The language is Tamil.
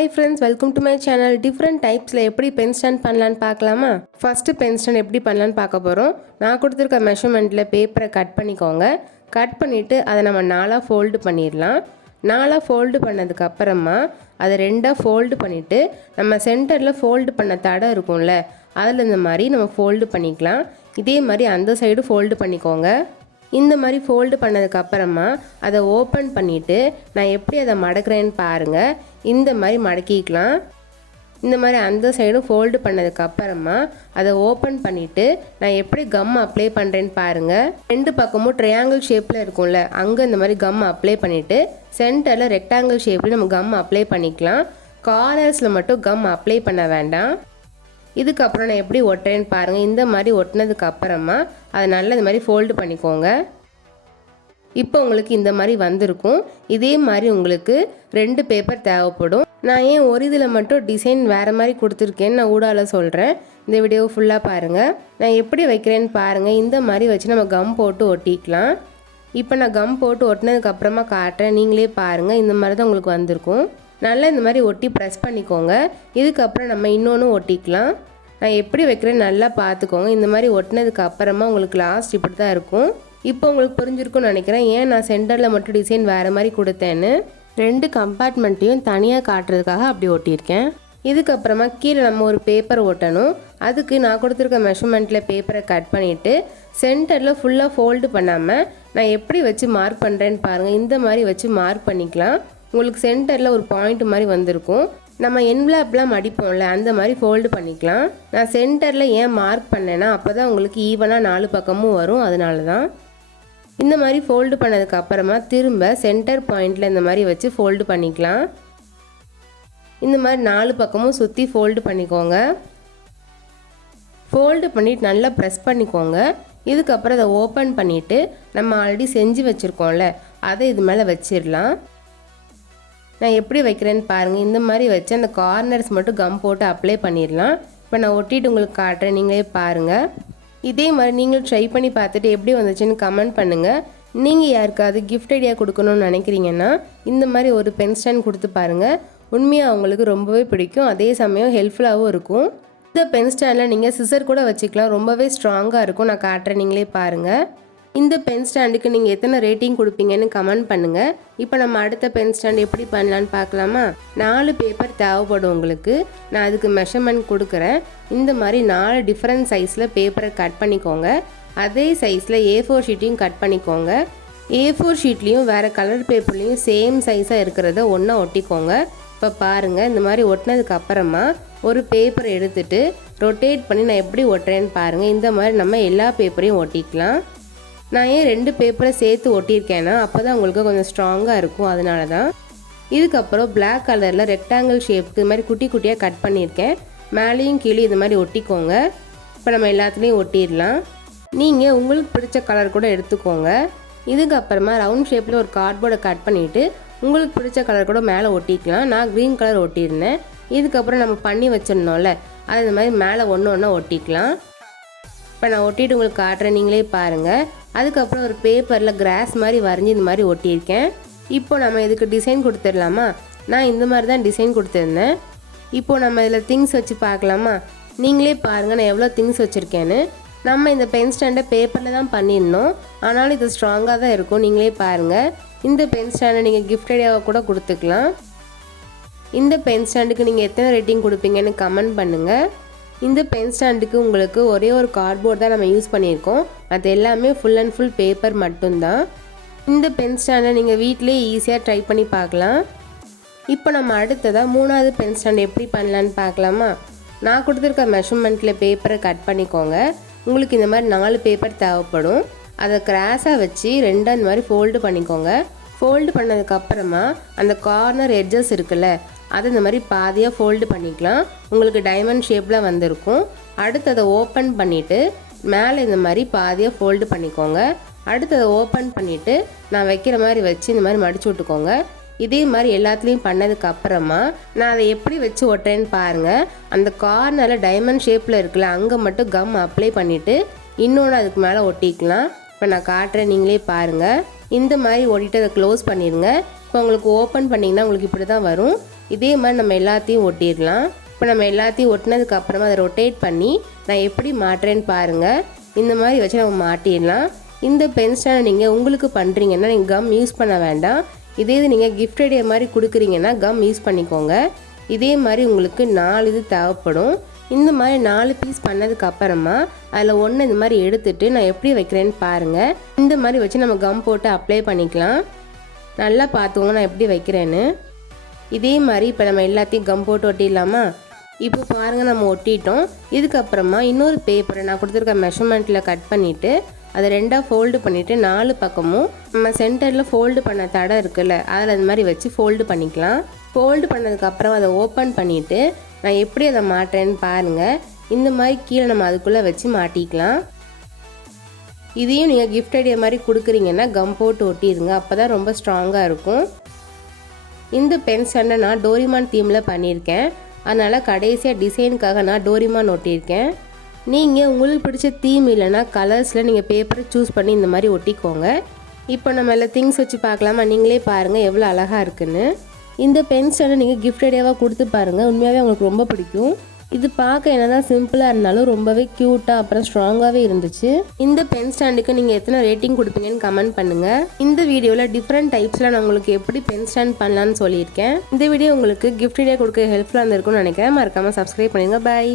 Hi friends, welcome to my channel. Different types la eppadi pen stand பண்ணலாம்னு பார்க்கலாமா? First pen stand எப்படி பண்ணலாம்னு பார்க்க போறோம். நான் கொடுத்திருக்க மெஷர்மென்ட்ல பேப்பரை கட் பண்ணிக்கோங்க. கட் பண்ணிட்டு அதை நம்ம நாலா ஃபோல்ட் பண்ணிரலாம். நாலா ஃபோல்ட் பண்ணதுக்கு அப்புறமா அதை ரெண்டா ஃபோல்ட் பண்ணிட்டு நம்ம சென்டர்ல ஃபோல்ட் பண்ண தடம் இருக்கும்ல, அதுல இந்த மாதிரி நம்ம ஃபோல்ட் பண்ணிக்கலாம். இதே மாதிரி அந்த சைடு ஃபோல்ட் பண்ணிக்கோங்க. இந்த மாதிரி ஃபோல்டு பண்ணதுக்கு அப்புறமா அதை ஓப்பன் பண்ணிவிட்டு நான் எப்படி அதை மடக்கிறேன்னு பாருங்கள். இந்த மாதிரி மடக்கிக்கலாம். இந்த மாதிரி அந்த சைடும் ஃபோல்டு பண்ணதுக்கு அப்புறமா அதை ஓப்பன் பண்ணிவிட்டு நான் எப்படி கம் அப்ளை பண்ணுறேன்னு பாருங்கள். ரெண்டு பக்கமும் ட்ரையாங்கிள் ஷேப்பில் இருக்கும்ல, அங்கே இந்த மாதிரி கம் அப்ளை பண்ணிவிட்டு சென்டரில் ரெக்டாங்கிள் ஷேப்பில் நம்ம கம் அப்ளை பண்ணிக்கலாம். கார்னர்ஸில் மட்டும் கம் அப்ளை பண்ண வேண்டாம். இதுக்கப்புறம் நான் எப்படி ஒட்டுறேன்னு பாருங்கள். இந்த மாதிரி ஒட்டினதுக்கு அப்புறமா அதை நல்லா இந்த மாதிரி ஃபோல்டு பண்ணிக்கோங்க. இப்போ உங்களுக்கு இந்த மாதிரி வந்திருக்கும். இதே மாதிரி உங்களுக்கு ரெண்டு பேப்பர் தேவைப்படும். நான் ஏன் ஒரு இதில் மட்டும் டிசைன் வேறு மாதிரி கொடுத்துருக்கேன்னு நான் ஊடால சொல்கிறேன். இந்த வீடியோ ஃபுல்லாக பாருங்கள். நான் எப்படி வைக்கிறேன்னு பாருங்கள். இந்த மாதிரி வச்சு நம்ம கம் போட்டு ஒட்டிக்கலாம். இப்போ நான் கம் போட்டு ஒட்டினதுக்கப்புறமா காட்டுறேன், நீங்களே பாருங்கள். இந்த மாதிரி தான் உங்களுக்கு வந்திருக்கும். நல்லா இந்த மாதிரி ஒட்டி ப்ரெஸ் பண்ணிக்கோங்க. இதுக்கப்புறம் நம்ம இன்னொன்று ஒட்டிக்கலாம். நான் எப்படி வைக்கிறேன்னு நல்லா பார்த்துக்கோங்க. இந்த மாதிரி ஒட்டினதுக்கு அப்புறமா உங்களுக்கு லாஸ்ட் இப்படி தான் இருக்கும். இப்போ உங்களுக்கு புரிஞ்சிருக்கும்னு நினைக்கிறேன் ஏன் நான் சென்டரில் மட்டும் டிசைன் வேறு மாதிரி கொடுத்தேன்னு. ரெண்டு கம்பார்ட்மெண்ட்டையும் தனியாக காட்டுறதுக்காக அப்படி ஒட்டியிருக்கேன். இதுக்கப்புறமா கீழே நம்ம ஒரு பேப்பர் ஒட்டணும். அதுக்கு நான் கொடுத்துருக்க மெஷர்மெண்ட்டில் பேப்பரை கட் பண்ணிவிட்டு சென்டரில் ஃபுல்லாக ஃபோல்டு பண்ணாமல் நான் எப்படி வச்சு மார்க் பண்ணுறேன்னு பாருங்கள். இந்த மாதிரி வச்சு மார்க் பண்ணிக்கலாம். உங்களுக்கு சென்டரில் ஒரு பாயிண்ட் மாதிரி வந்திருக்கும். நம்ம என்வலப்லாம் மடிப்போம்ல, அந்த மாதிரி ஃபோல்டு பண்ணிக்கலாம். நான் சென்டரில் ஏன் மார்க் பண்ணேன்னா அப்போ தான் உங்களுக்கு ஈவனாக நாலு பக்கமும் வரும், அதனால தான். இந்த மாதிரி ஃபோல்டு பண்ணதுக்கு அப்புறமா திரும்ப சென்டர் பாயிண்டில் இந்த மாதிரி வச்சு ஃபோல்டு பண்ணிக்கலாம். இந்த மாதிரி நாலு பக்கமும் சுற்றி ஃபோல்டு பண்ணிக்கோங்க. ஃபோல்டு பண்ணிவிட்டு நல்லா ப்ரெஸ் பண்ணிக்கோங்க. இதுக்கப்புறம் அதை ஓப்பன் பண்ணிவிட்டு நம்ம ஆல்ரெடி செஞ்சு வச்சுருக்கோம்ல, அதை இது மேலே வச்சிடலாம். நான் எப்படி வைக்கிறேன்னு பாருங்கள். இந்த மாதிரி வச்சு அந்த கார்னர்ஸ் மட்டும் கம் போட்டு அப்ளை பண்ணிடலாம். இப்போ நான் ஒட்டிட்டு உங்களுக்கு காட்டுறேன், நீங்களே பாருங்கள். இதே மாதிரி நீங்களும் ட்ரை பண்ணி பார்த்துட்டு எப்படி வந்துச்சுன்னு கமெண்ட் பண்ணுங்கள். நீங்கள் யாருக்காவது கிஃப்ட் ஐடியா கொடுக்கணும்னு நினைக்கிறீங்கன்னா இந்த மாதிரி ஒரு பென் ஸ்டாண்ட் கொடுத்து பாருங்கள். உண்மையாக அவங்களுக்கு ரொம்பவே பிடிக்கும், அதே சமயம் ஹெல்ப்ஃபுல்லாகவும் இருக்கும். இந்த பென் ஸ்டாண்டில் நீங்கள் சிசர் கூட வச்சுக்கலாம், ரொம்பவே ஸ்ட்ராங்காக இருக்கும். நான் காட்டுறேன், நீங்களே பாருங்கள். இந்த பென் ஸ்டாண்டுக்கு நீங்கள் எத்தனை ரேட்டிங் கொடுப்பீங்கன்னு கமெண்ட் பண்ணுங்கள். இப்போ நம்ம அடுத்த பென் ஸ்டாண்ட் எப்படி பண்ணலான்னு பார்க்கலாமா? 4 பேப்பர் தேவைப்படும் உங்களுக்கு. நான் அதுக்கு மெஷர்மெண்ட் கொடுக்குறேன். இந்த மாதிரி 4 டிஃப்ரெண்ட் சைஸில் பேப்பரை கட் பண்ணிக்கோங்க. அதே சைஸில் A4 ஷீட்டையும் கட் பண்ணிக்கோங்க. A4 ஷீட்லேயும் வேறு கலர் பேப்பர்லேயும் சேம் சைஸாக இருக்கிறத ஒன்றா ஒட்டிக்கோங்க. இப்போ பாருங்கள், இந்த மாதிரி ஒட்டினதுக்கு அப்புறமா ஒரு பேப்பரை எடுத்துகிட்டு ரொட்டேட் பண்ணி நான் எப்படி ஒட்டுறேன்னு பாருங்கள். இந்த மாதிரி நம்ம எல்லா பேப்பரையும் ஒட்டிக்கலாம். நான் ஏன் 2 பேப்பரை சேர்த்து ஒட்டியிருக்கேன்னா அப்போ தான் உங்களுக்கு கொஞ்சம் ஸ்ட்ராங்காக இருக்கும், அதனால தான். இதுக்கப்புறம் பிளாக் கலரில் ரெக்டாங்கிள் ஷேப்புக்கு இது மாதிரி குட்டி குட்டியாக கட் பண்ணியிருக்கேன். மேலேயும் கீழே இது மாதிரி ஒட்டிக்கோங்க. இப்போ நம்ம எல்லாத்துலேயும் ஒட்டிடலாம். நீங்கள் உங்களுக்கு பிடிச்ச கலர் கூட எடுத்துக்கோங்க. இதுக்கப்புறமா ரவுண்ட் ஷேப்பில் ஒரு கார்ட்போர்டை கட் பண்ணிவிட்டு உங்களுக்கு பிடிச்ச கலர் கூட மேலே ஒட்டிக்கலாம். நான் க்ரீன் கலர் ஒட்டியிருந்தேன். இதுக்கப்புறம் நம்ம பண்ணி வச்சிடணும்ல, அது இந்த மாதிரி மேலே ஒன்று ஒன்றா ஒட்டிக்கலாம். இப்போ நான் ஒட்டிட்டு உங்களுக்கு காட்டுறேன், நீங்களே பாருங்கள். அதுக்கப்புறம் ஒரு பேப்பரில் கிராஸ் மாதிரி வரைஞ்சி இந்த மாதிரி ஒட்டியிருக்கேன். இப்போ நம்ம இதுக்கு டிசைன் கொடுத்துடலாமா? நான் இந்த மாதிரி தான் டிசைன் கொடுத்துருந்தேன். இப்போது நம்ம இதில் திங்ஸ் வச்சு பார்க்கலாமா? நீங்களே பாருங்கள் நான் எவ்வளோ திங்ஸ் வச்சுருக்கேன்னு. நம்ம இந்த பென் ஸ்டாண்டை பேப்பரில் தான் பண்ணிடணும், ஆனாலும் இது ஸ்ட்ராங்காக தான் இருக்கும். நீங்களே பாருங்கள். இந்த பென் ஸ்டாண்டை நீங்கள் கிஃப்ட் ஐடியாவை கூட கொடுத்துக்கலாம். இந்த பென் ஸ்டாண்டுக்கு நீங்கள் எத்தனை ரேட்டிங் கொடுப்பீங்கன்னு கமெண்ட் பண்ணுங்கள். இந்த பென் ஸ்டாண்டுக்கு உங்களுக்கு ஒரே ஒரு கார்ட்போர்ட் தான் நம்ம யூஸ் பண்ணியிருக்கோம். அது எல்லாமே ஃபுல் அண்ட் ஃபுல் பேப்பர் மட்டும்தான். இந்த பென் ஸ்டாண்டை நீங்கள் வீட்டிலேயே ஈஸியாக ட்ரை பண்ணி பார்க்கலாம். இப்போ நம்ம அடுத்ததாக 3வது பென் ஸ்டாண்ட் எப்படி பண்ணலான்னு பார்க்கலாமா? நான் கொடுத்துருக்க மெஷர்மெண்ட்டில் பேப்பரை கட் பண்ணிக்கோங்க. உங்களுக்கு இந்த மாதிரி 4 பேப்பர் தேவைப்படும். அதை கிராஸாக வச்சு ரெண்டாக இந்த மாதிரி ஃபோல்டு பண்ணிக்கோங்க. ஃபோல்டு பண்ணதுக்கப்புறமா அந்த கார்னர் எட்ஜஸ் இருக்குல்ல, அதை இந்த மாதிரி பாதியாக ஃபோல்டு பண்ணிக்கலாம். உங்களுக்கு டைமண்ட் ஷேப்பில் வந்திருக்கும். அடுத்ததை ஓப்பன் பண்ணிவிட்டு மேலே இந்த மாதிரி பாதியாக ஃபோல்டு பண்ணிக்கோங்க. அடுத்ததை ஓப்பன் பண்ணிவிட்டு நான் வைக்கிற மாதிரி வச்சு இந்த மாதிரி மடிச்சு விட்டுக்கோங்க. இதே மாதிரி எல்லாத்துலேயும் பண்ணதுக்கப்புறமா நான் அதை எப்படி வச்சு ஒட்டுறேன்னு பாருங்கள். அந்த கார்னரில் டைமண்ட் ஷேப்பில் இருக்குல்ல, அங்கே மட்டும் கம் அப்ளை பண்ணிவிட்டு இன்னொன்று அதுக்கு மேலே ஒட்டிக்கலாம். இப்போ நான் காட்டுறேன், நீங்களே பாருங்கள். இந்த மாதிரி ஒட்டிட்டு அதை க்ளோஸ் பண்ணிடுங்க. இப்போ உங்களுக்கு ஓப்பன் பண்ணிங்கன்னா உங்களுக்கு இப்படி தான் வரும். இதே மாதிரி நம்ம எல்லாத்தையும் ஒட்டிடலாம். இப்போ நம்ம எல்லாத்தையும் ஒட்டினதுக்கு அப்புறமா அதை ரொட்டேட் பண்ணி நான் எப்படி மாட்டுறேன்னு பாருங்கள். இந்த மாதிரி வச்சு நம்ம மாட்டிடலாம். இந்த பென் ஸ்டாண்ட் நீங்கள் உங்களுக்கு பண்ணுறீங்கன்னா நீங்கள் கம் யூஸ் பண்ண வேண்டாம். இதே இது நீங்கள் கிஃப்ட் ஐடியா மாதிரி கொடுக்குறீங்கன்னா கம் யூஸ் பண்ணிக்கோங்க. இதே மாதிரி உங்களுக்கு 4 இது தேவைப்படும். இந்த மாதிரி 4 பீஸ் பண்ணதுக்கு அப்புறமா அதில் ஒன்று இந்த மாதிரி எடுத்துட்டு நான் எப்படி வைக்கிறேன்னு பாருங்கள். இந்த மாதிரி வச்சு நம்ம கம் போட்டு அப்ளை பண்ணிக்கலாம். நல்லா பார்த்துக்கோங்க நான் எப்படி வைக்கிறேன்னு. இதே மாதிரி இப்போ நம்ம எல்லாத்தையும் கம் போட்டு ஒட்டிடலாமா? இப்போ பாருங்கள் நம்ம ஒட்டிட்டோம். இதுக்கப்புறமா இன்னொரு பேப்பரை நான் கொடுத்துருக்க மெஷர்மெண்ட்டில் கட் பண்ணிவிட்டு அதை 2ஆக ஃபோல்டு பண்ணிவிட்டு 4 பக்கமும் நம்ம சென்டரில் ஃபோல்டு பண்ண தடை இருக்குல்ல அதில் அது மாதிரி வச்சு ஃபோல்டு பண்ணிக்கலாம். ஃபோல்டு பண்ணதுக்கப்புறம் அதை ஓப்பன் பண்ணிவிட்டு நான் எப்படி அதை மாட்டுறேன்னு பாருங்கள். இந்த மாதிரி கீழே நம்ம அதுக்குள்ளே வச்சு மாட்டிக்கலாம். இதையும் நீங்கள் கிஃப்ட் ஐடியா மாதிரி கொடுக்குறீங்கன்னா கம் போட்டு ஒட்டிடுங்க. அப்போ தான் ரொம்ப ஸ்ட்ராங்காக இருக்கும். இந்த பென் ஸ்டாண்டை நான் டோரிமான் தீமில் பண்ணியிருக்கேன். அதனால் கடைசியாக டிசைனுக்காக நான் டோரிமான் ஒட்டியிருக்கேன். நீங்கள் உங்களுக்கு பிடிச்ச தீம் இல்லைன்னா கலர்ஸில் நீங்கள் பேப்பரை சூஸ் பண்ணி இந்த மாதிரி ஒட்டிக்கோங்க. இப்போ நம்ம எல்லாம் திங்ஸ் வச்சு பார்க்கலாமா? நீங்களே பாருங்கள் எவ்வளோ அழகாக இருக்குன்னு. இந்த பென் ஸ்டாண்டை நீங்கள் கிஃப்ட் ஐடியாவாக கொடுத்து பாருங்கள். உண்மையாகவே உங்களுக்கு ரொம்ப பிடிக்கும். இது பார்க்க என்னதான் சிம்பிளாக இருந்தாலும் ரொம்பவே க்யூட்டாக அப்புறம் ஸ்ட்ராங்காகவே இருந்துச்சு. இந்த பென் ஸ்டாண்டுக்கு நீங்கள் எத்தனை ரேட்டிங் கொடுப்பீங்கன்னு கமெண்ட் பண்ணுங்கள். இந்த வீடியோவில் டிஃப்ரெண்ட் டைப்ஸில் நான் உங்களுக்கு எப்படி பென் ஸ்டாண்ட் பண்ணலான்னு சொல்லியிருக்கேன். இந்த வீடியோ உங்களுக்கு கிஃப்ட் ஐடியா கொடுக்க ஹெல்ப்ஃபுல்லாக இருந்திருக்கும்னு நினைக்கிறேன். மறக்காமல் சப்ஸ்கிரைப் பண்ணுங்கள். பாய்.